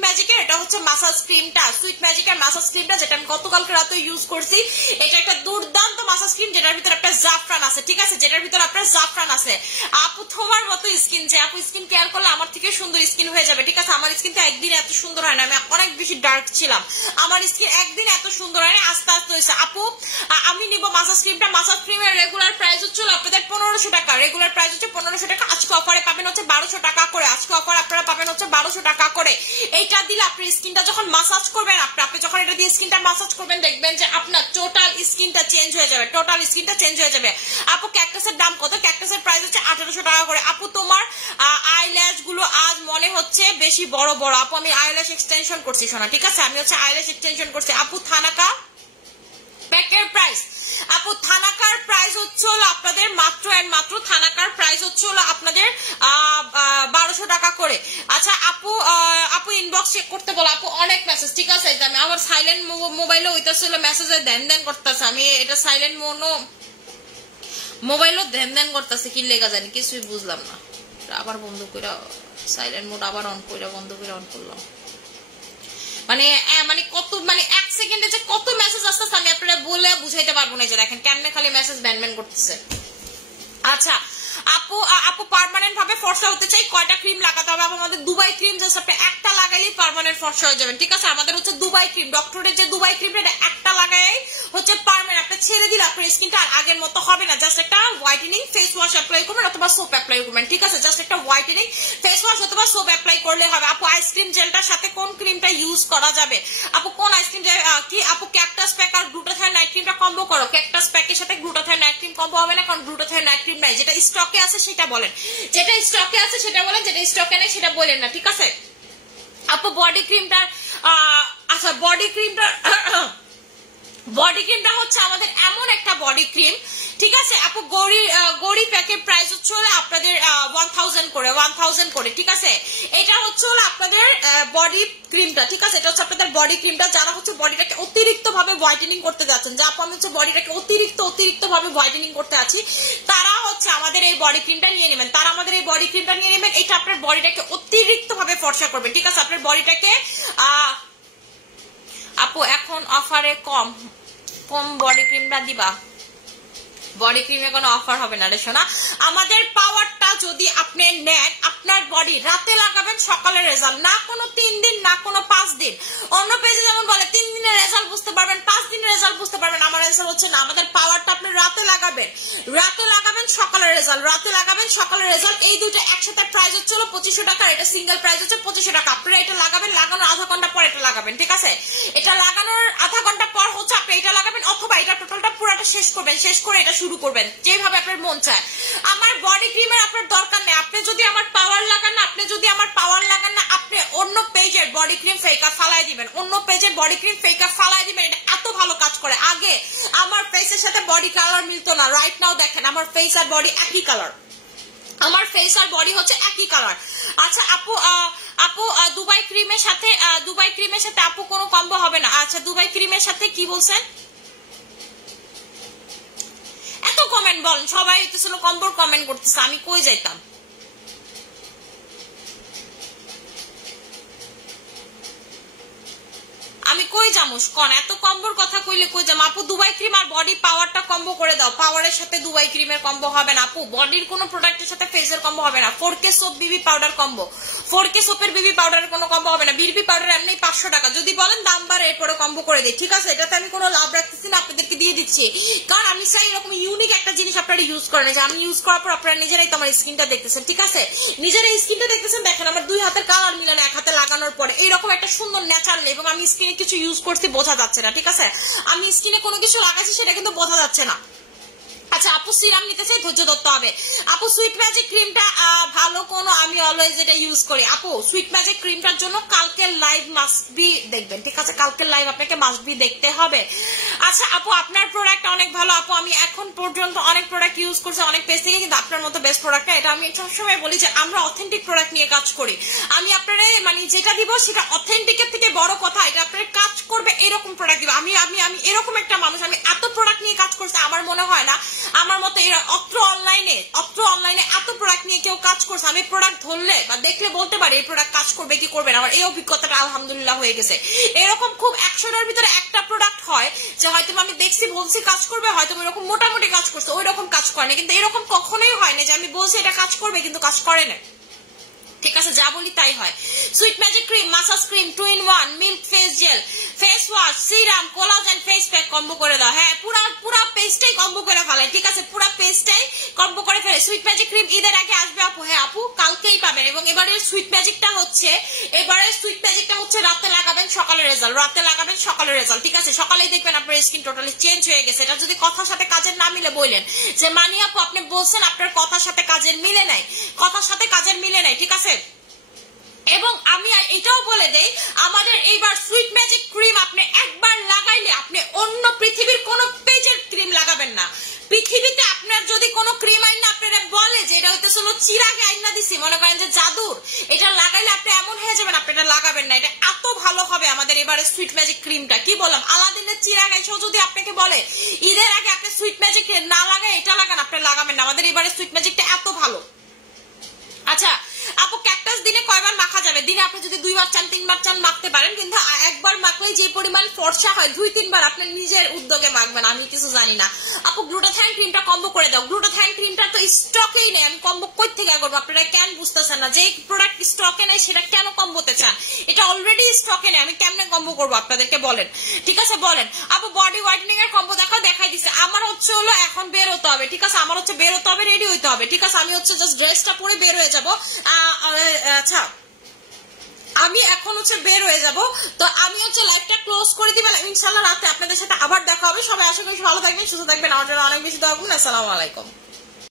ম্যাজিকের এটা হচ্ছে মাসাজ ক্রিমটা, সুইট ম্যাজিকের মাসাজ ক্রিমটা, যেটা আমি গতকালকে রাতে ইউজ করছি। এটা একটা দুর্দান্ত মাসাজ ক্রিম, যেটার ভিতরে একটা জাফরান আছে, ঠিক আছে? যেটার ভিতরে আপনার জাফরান আছে। আপু তোমার মতো স্কিন, যে আপু স্কিন কেয়ার করলে আমার থেকে সুন্দর স্কিন হয়ে যাবে, ঠিক আছে? আমার স্কিন তো একদিন এত সুন্দর হয় না, আমি অনেক বেশি ডার্ক ছিলাম, আমার স্কিন একদিন এত সুন্দর হয় না, আস্তে আস্তে হয়েছে। আপু আমি নিব মাসাজ ক্রিমটা, মাসাজ ক্রিমের রেগুলার প্রাইস হচ্ছে আপনাদের 1500 টাকা, রেগুলার প্রাইস হচ্ছে 1500 টাকা, আজকে অফারে পাবেন হচ্ছে 1200 টাকা করে, আজকে অফার আপনারা পাবেন হচ্ছে 1200 টাকা করে। এইটা দিলে আপনার স্কিনটা যখন মাসাজ করবেন, আপনি যখন এটা দিয়ে স্কিনটা মাসাজ করবেন, দেখবেন যে আপনার টোটাল স্কিনটা চেঞ্জ হয়ে যাবে, টোটাল স্কিনটা চেঞ্জ হয়ে যাবে। আপু ক্যাকটাসের দাম কত? ক্যাকটাসের প্রাইস হচ্ছে 1800 টাকা করে। আপু তোমার আইল্যাশ গুলো আজ মনে হচ্ছে বেশি বড় বড়। আপু আমি আইল্যাশ এক্সটেনশন করছি শোনা, ঠিক আছে? আমি হচ্ছে আইল্যাশ এক্সটেনশন করছি। আপু থানাকা প্যাকের প্রাইস, আপু থানাকার প্রাইস হচ্ছে হলো আপনাদের মাত্র এন্ড মাত্র, থানাকার প্রাইস হচ্ছে হলো আপনাদের 1200 টাকা করে। আচ্ছা আপু ইনবক্স চেক করতে বলো, আপু অনেক মেসেজ, ঠিক আছে? আমি আমার সাইলেন্ট মোবাইলে হইতেছিল মেসেজে দেন করতেছে, আমি এটা সাইলেন্ট মোবাইলও দেন করতেছে, কি লেখা জানি কিছুই বুঝলাম না। আবার বন্ধ করে সাইলেন্ট মোড আবার অন করে বন্ধ করে অন করলাম, মানে কত, মানে 1 সেকেন্ডে যে কত মেসেজ আসতেছে আমি আপনারা বলে বুঝাইতে পারবো না। যে দেখেন কেমনে খালি মেসেজ ব্যান করতেছে। আচ্ছা আপু পার্মানেন্ট ভাবে ফর্সা হতে চাই, কয়টা ক্রিম লাগাতে হবে? আমাদের দুবাই ক্রিম জাস্ট আপনি একটা লাগাইলেই পার্মানেন্ট ফর্সা হয়ে যাবেন, ঠিক আছে? আমাদের হচ্ছে দুবাই ক্রিম, ডক্টরের যে দুবাই ক্রিমটা, এটা একটা লাগাই হচ্ছে পার্মানেন্ট। আপনি ছেড়ে দিলে আপনার স্কিনটা আর আগের মতো হবে না। জাস্ট একটা হোয়াইটেনিং ফেস ওয়াশ অ্যাপ্লাই করবেন অথবা সোপ অ্যাপ্লাই করবেন, ঠিক আছে? জাস্ট একটা হোয়াইটেনিং ফেস ওয়াশ অথবা সোপ অ্যাপ্লাই করলে হবে। আপু আইসক্রিম জেলটার সাথে কোন ক্রিমটা ইউজ করা যাবে? আপু কোন আইসক্রিম জেল কি? আপু ক্যাকটাস প্যাক আর গ্লুটাথায়ন নাইট ক্রিমটা কম্বো করো। ক্যাকটাস প্যাকের সাথে গ্লুটাথায়ন নাইট ক্রিম কম্বো হবে না, কারণ গ্লুটাথায়ন নাইট ক্রিম নাই। যেটা স্টকে আছে সেটা বলেন, যেটা স্টকে আছে সেটা বলেন, যেটা স্টকে নেই সেটা বলেন না, ঠিক আছে? আপু বডি ক্রিমটা, আচ্ছা বডি ক্রিমটা হচ্ছে আমাদের এমন একটা বডি ক্রিম, ঠিক আছে? আপু গড়ি প্যাকের প্রাইস হচ্ছে হলো আপনাদের 1000 করে, ঠিক আছে? এটা হচ্ছে হলো আপনাদের বডি ক্রিমটা, ঠিক আছে? এটা হচ্ছে আপনাদের বডি ক্রিমটা, যারা হচ্ছে বডিটাকে অতিরিক্ত ভাবে হোয়াইটেনিং করতে যাচ্ছেন, যা আপু আমি হচ্ছে বডিটাকে অতিরিক্ত ভাবে হোয়াইটেনিং করতে আছি, তারা হচ্ছে আমাদের এই বডি ক্রিমটা নিয়ে নেবেন, এটা আপনার বডিটাকে অতিরিক্ত ভাবে ফর্সা করবে, ঠিক আছে? আপনার বডিটাকে আপু এখন অফারে কম বডি ক্রিমটা দিবা, বডি ক্রিমে কোনো অফার হবে না রে সোনা। আমাদের পাওয়ারটা যদি আপনি নেন, আপনার বডি রাতে লাগাবেন, সকালে রেজাল্ট, না কোনো 3 দিন না কোনো 5 দিন। অন্য পেজে যেমন বলে 3 দিনের রেজাল্ট বুঝতে পারবেন, 5 দিনের রেজাল্ট বুঝতে পারবেন, আমার রেজাল্ট হচ্ছে না। আমাদের পাওয়ারটা আপনি রাতে লাগাবেন, সকালে রেজাল্ট, এই দুটো একসাথে প্রাইস হচ্ছে 2500 টাকা, এটা সিঙ্গেল প্রাইস হচ্ছে 2500 টাকা। আপনারা এটা লাগাবেন, লাগানোর আধা ঘন্টা পর এটা লাগাবেন, ঠিক আছে? এটা লাগানোর আধা ঘন্টা পর হচ্ছে আপনি এটা লাগাবেন, অথবা এটা টোটালটা পুরোটা শেষ করবেন, শেষ করে এটা শুরু করবেন, যেভাবে আপনার মন চায়। আমার বডি ক্রিমের আপনার দরকার নেই, আপনি যদি আমার পাওয়ার লাগান না, আপনি অন্য পেজের বডি ক্রিম ফেকা ফালাই দিবেন, এটা এত ভালো কাজ করে। আগে আমার ফেসের সাথে বডি কালার মিলতো না, রাইট নাও দেখেন আমার ফেস আর বডি একই কালার, একই কালার। আচ্ছা আপু দুবাই ক্রিমের সাথে আপু কোনো কম্বো হবে না? আচ্ছা দুবাই ক্রিমের সাথে কি বলছেন? এত কমেন্ট বলেন, সবাই হইতেছিল কম্বোর কমেন্ট করতেছে, আমি কই যাইতাম? আমি কই যামুস কোন? এত কম্বোর কথা কইলে কই যাম? আপু দুবাই ক্রিম আর বডি পাওয়ারটা কম্বো করে দাও, পাওয়ারের সাথে দুবাই ক্রিমের কম্বো হবে না আপু, বডির কোনো প্রোডাক্টের সাথে ফেসের কম্বো হবে না। 4K সোপ বিবি পাউডার কম্বো, 4K সোপের বিবি পাউডারের কোনো কম্বো হবে না। বিবি পাউডার এমনি 500 টাকা, যদি বলেন দাম বাড়ে এরপরে কম্বো করে দিই, ঠিক আছে? এটাতে আমি কোনো লাভ রাখতেছি না, আপনাদেরকে দিয়ে দিচ্ছি, কারণ আমি চাই এরকম ইউনিক একটা জিনিস আপনারা ইউজ করেন, যে আমি ইউজ করার পর আপনারা নিজেরাই তো আমার স্কিনটা দেখতেছেন, ঠিক আছে? দেখেন আমার 2 হাতের কালার মিলে না 1 হাতে লাগানোর পরে, এইরকম একটা সুন্দর ন্যাচারাল, এবং আমি স্কিনে কিছু ইউজ করছি বোঝা যাচ্ছে না, ঠিক আছে? আমি স্কিনে কোনো কিছু লাগাচ্ছি সেটা কিন্তু বোঝা যাচ্ছে না। আচ্ছা আপু সিরাম নিতে চাই, ধৈর্য ধরতে হবে। আপু সুইট ম্যাজিক ক্রিমটা ভালো কোনো, আমি অলওয়েজ এটা ইউজ করি। আপু সুইট ম্যাজিক ক্রিমটার জন্য কালকের লাইভ মাস্ট বি দেখবেন, ঠিক আছে? কালকের লাইভ আপনাকে মাস্ট বি দেখতে হবে। আচ্ছা আপু আপনার প্রোডাক্ট অনেক ভালো আপু, আমি এখন পর্যন্ত অনেক প্রোডাক্ট ইউজ করছি অনেক পেজ থেকে, কিন্তু আপনার মতো বেস্ট প্রোডাক্ট না। এটা আমি সবসময় বলি যে আমরা অথেন্টিক প্রোডাক্ট নিয়ে কাজ করি। আমি আপনারা মানে যেটা দিব সেটা অথেন্টিকের থেকে বড় কথা, এটা আপনার কাজ করবে এরকম প্রোডাক্ট দিব। আমি আমি আমি এরকম একটা মানুষ, আমি এত প্রোডাক্ট নিয়ে কাজ করছি, আমার মনে হয় না আমার মতো অত্র অনলাইনে এত প্রোডাক্ট নিয়ে কেউ কাজ করছে। আমি প্রোডাক্ট ধরলে বা দেখলে বলতে পারি এই প্রোডাক্ট কাজ করবে কি করবে না, আমার এই অভিজ্ঞতাটা আলহামদুলিল্লাহ হয়ে গেছে। এরকম খুব 100টার ভিতরে একটা প্রোডাক্ট হয় যে হয়তো আমি দেখছি বলছি কাজ করবে, হয়তো এরকম মোটামুটি কাজ করছে, ওই রকম কাজ করে না। কিন্তু এরকম কখনোই হয় না যে আমি বলছি এটা কাজ করবে কিন্তু কাজ করে না। ঠিক আছে, যা বলি তাই হয়। Sweet magic cream, massage cream, 2 in 1, milk face gel, face wash, serum, collagen face pack combo করে দাও। হ্যাঁ পুরা পেস্টটাই কম্বো করে ফেলে। ঠিক আছে, পুরা পেস্টটাই কম্বো করে ফেলে। সুইট ম্যাজিক ক্রিম ঈদের আগে আসবে আপু। হ্যাঁ আপু কালকেই পাবেন। এবং এবারের সুইট ম্যাজিকটা হচ্ছে রাতে লাগাবেন সকালে রেজাল্ট, রাতে লাগাবেন সকালে রেজাল্ট। ঠিক আছে, সকালেই দেখবেন আপনার স্কিন টোটালি চেঞ্জ হয়ে গেছে। এটা যদি কথার সাথে কাজের না মিলে বললেন যে মানি আপু আপনি বলছেন আপনার কথার সাথে কাজের মিলে নাই, কথার সাথে কাজের মিলে নাই। ঠিক আছে, এবং আমি এটাও বলে দেই আমাদের এইবার সুইট ম্যাজিক ক্রিম আপনি একবার লাগাইলে আপনি অন্য পৃথিবীর কোন পেজের ক্রিম লাগাবেন না। পৃথিবীতে আপনার যদি কোনো ক্রিম আইনা আপনারা বলে যে এটা হইতেছে চিরাগে আইনা দিছি, মনে করেন যে জাদুর, এটা লাগাইলে আপনি এমন হয়ে যাবেন আপনি এটা লাগাবেন না। এটা এত ভালো হবে আমাদের এবারে সুইট ম্যাজিক ক্রিমটা। কি বললাম, আলাদিনের চিরাগ এসেও যদি আপনাকে বলে ঈদের আগে আপনি সুইট ম্যাজিক না লাগায় এটা লাগান, আপনি লাগাবেন না। আমাদের এবারে সুইট ম্যাজিকটা এত ভালো। আচ্ছা আপু ক্যাকটাস দিনে কয়বার মাখা যাবে? দিনে আপনি যদি 2 বার চান 3 বার চান মাখতে পারেন, কিন্তু একবার মাখলেই যে পরিমাণ ফর্সা হয় 2-3 বার আপনি নিজের উদ্যোগে মাখবেন, আমি কিছু জানি না। আপু গ্লুটাথাইন ক্রিমটা কম্বো করে দাও। গ্লুটাথাইন ক্রিমটা তো স্টকেই নেই, আমি কম্বো কই থেকে করবো? আপনারা কেন বুঝতেছেন না যে প্রোডাক্ট স্টকে নেই সেটা কেন কম্বোতে চান? এটা অলরেডি স্টকে নেই, আমি কেমনে কম্বো করবো আপনাদেরকে বলেন। ঠিক আছে বলেন। আপু বডি হোয়াইটেনিং এর কম্বো দেখাই দিছে। আমার হচ্ছে হলো এখন বের হতে হবে। ঠিক আছে, আমার হচ্ছে বের হতে হবে, রেডি হইতে হবে। ঠিক আছে, আমি হচ্ছে জাস্ট ড্রেসটা পরে বের হয়ে যাবো। আচ্ছা আমি এখন হচ্ছে বের হয়ে যাব, তো আমি হচ্ছে লাইভটা ক্লোজ করে দিবেন। ইনশাআল্লাহ রাতে আপনাদের সাথে আবার দেখা হবে। সবাই আশা করি ভালো থাকবেন, সুস্থ থাকবেন, আমার জন্য অনেক বেশি দোয়া করুন। আসসালামু আলাইকুম।